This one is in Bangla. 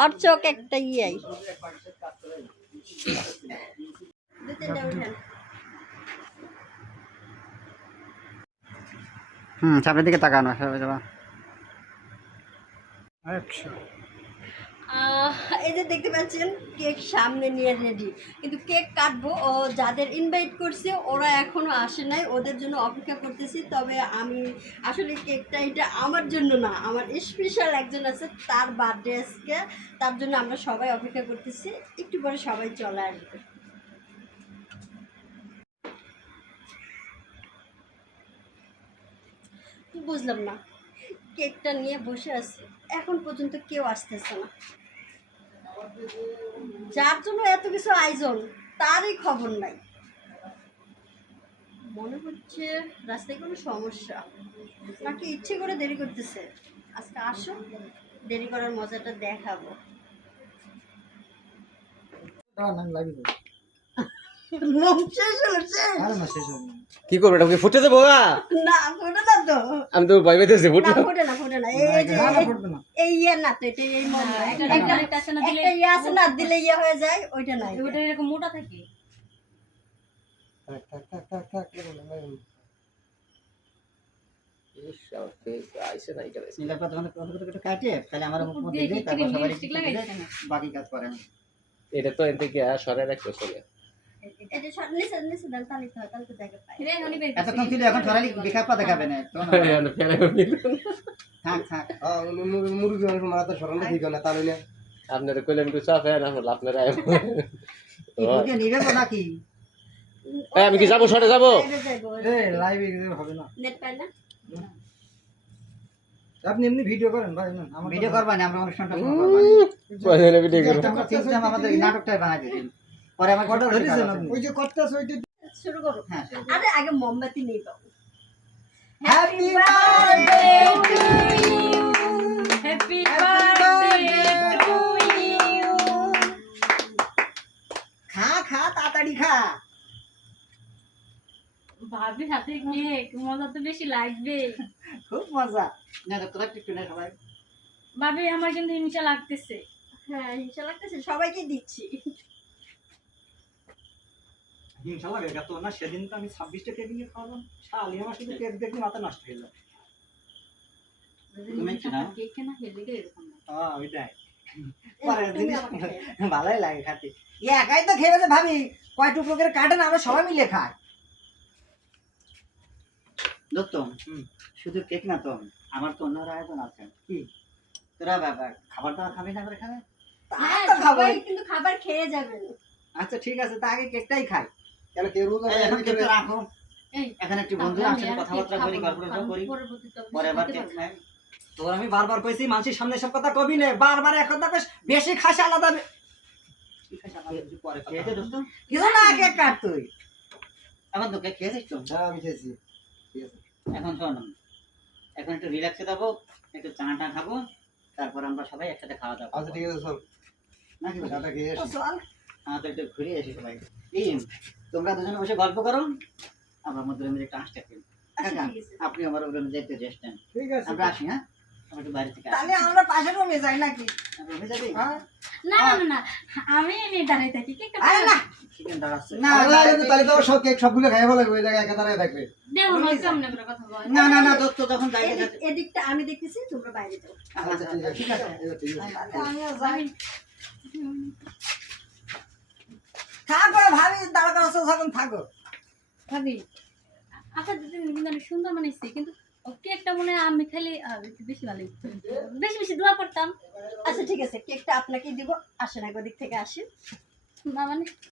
और चौक একটা ইয়াই সামনের দিকে তাকানো যাবা। এই যে দেখতে পাচ্ছেন কেক সামনে নিয়ে রেডি, কিন্তু কেক কাটবো ও যাদের ইনভাইট করছে ওরা এখনো আসে নাই, ওদের জন্য অপেক্ষা করতেছি। তবে আমি আসলে কেকটা এটা আমার জন্য না, আমার স্পেশাল একজন আছে তার বার্থডে আজকে, তার জন্য আমরা সবাই অপেক্ষা করতেছি। একটু পরে সবাই চলে আসবে। বুঝলাম না, কেকটা নিয়ে বসে আছি, এখন পর্যন্ত কেউ আসতেছে না। যার জন্য এত কিছু আয়োজন তারই খবর নাই। মনে হচ্ছে রাস্তায় কোনো সমস্যা, নাকি ইচ্ছে করে দেরি করতেছে। আজকে আসো, দেরি করার মজাটা দেখাবো। কি করবো এটা ফুটে দেবো না ফোটে না তো, আমি তো ভয় পেতেছি ফুটে ফোটে না ফোটে না। এই যে এই ইয়ে না তো, এটা এই একটা ইয়ে আছে না, দিলে ইয়ে হয়ে যায়, ওইটা নাই। ওটা এরকম মোটা থাকে। এটা তো এর থেকে সরাই রাখতে চলে আপনারা কইলেন একটু চাপ আপনারা আমি কি যাবো সরে যাবো আপনি এমনি ভিডিও করেন ভাই? না ভিডিও করবেন, আমরা অনুষ্ঠানটা আমাদের নাটকটাই বানাই দিন। পরে আমার কথা ধরেছেন আপনি ওই যে করতেছ ওইটা শুরু করো। হ্যাঁ, আরে আগে মোমবাতি নিয়ে দাও। Happy birthday to you, happy birthday to you. খা খা তাড়াতাড়ি খা। ভাবি হাতে কেক, মজা তো বেশি লাগবে। খুব মজা। না তোরা একটু না সবাই। ভাবি আমার কিন্তু হিংসা লাগতেছে। হ্যাঁ হিংসা লাগতেছে, সবাইকে দিচ্ছি। হিংসা লাগে এত না, সেদিন তো আমি 26টা কেক নিয়ে খাওয়ালাম, শালি আমার শুধু কেক দেখে মাথা নষ্ট হয়ে গেল। তুমি কি না কেক কেনা হেলে গে এরকম না। হ্যাঁ ওইটাই পরে জিনিস ভালোই লাগে খেতে। একাই তো খেয়ে গেছে ভাবি, কয় টুকরো করে কাটেন, আমরা সবাই মিলে খাই। দত্ত শুধু কেক না তো, আমার তো অন্য আয়োজন আছে। কি তোরা বাবা খাবার দাবার খাবি না করে খাবে? সবাই কিন্তু খাবার খেয়ে যাবেন। আচ্ছা ঠিক আছে, তা আগে কেকটাই খাই। কেন কেউ রোজ এখন কেকটা রাখো, এখানে একটু বন্ধুরা আসলে কথাবার্তা করি, গল্পটা করি, পরে আবার কেক খাই। তোর আমি বারবার কইছি মানুষের সামনে সব কথা কবি না, বারবার এক কথা কইস, বেশি খাস আলাদা কি খাস আলাদা কিছু পরে খেয়ে দে দোস্ত। কিছু না কেক কাট তুই। এখন তো কেক খেয়েছিস তো? হ্যাঁ আমি খেয়েছি। ঠিক আছে এখন শোন, এখন একটু রিল্যাক্সে যাবো, একটু চাটা খাবো, তারপর আমরা সবাই একসাথে খাওয়া দাওয়া। আচ্ছা ঠিক আছে চল, নাকি চাটা খেয়ে আসি। চল হ্যাঁ তো একটু ঘুরে আসি সবাই। এই তোমরা দুজনে বসে গল্প করো, আমরা মধ্যে মিলে একটা হাসতে করি। আপনি আমার ওখানে যেতে রেস্ট নেন। ঠিক আছে আমরা আসি। হ্যাঁ আমরা একটু বাইরে থেকে তাহলে আমরা পাশের রুমে যাই নাকি? রুমে যাবি? হ্যাঁ না না না আমি এনে দাঁড়াই থাকি। কেক আরে না চিকেন দাঁড়াচ্ছে না, তাহলে তো সব কেক সবগুলো খাইয়া ফেলে ওই জায়গায় একা দাঁড়ায় থাকবে। দেখো না কেমনে করে কথা বল। না না না দোস্ত যখন যাই এদিকটা আমি দেখতেছি, তোমরা বাইরে যাও। আচ্ছা ঠিক আছে আমি যাই। থাকো ভাবি, দাঁড়া দাঁড়া যখন থাকো ভাবি। আচ্ছা দিদি কিন্তু অনেক সুন্দর বানাইছে, কিন্তু কেকটা মনে হয় আমি খালি একটু বেশি ভালো, বেশি বেশি দোয়া করতাম। আচ্ছা ঠিক আছে, কেকটা আপনাকেই দিব, আসেন এক দিক থেকে আসেন। না মানে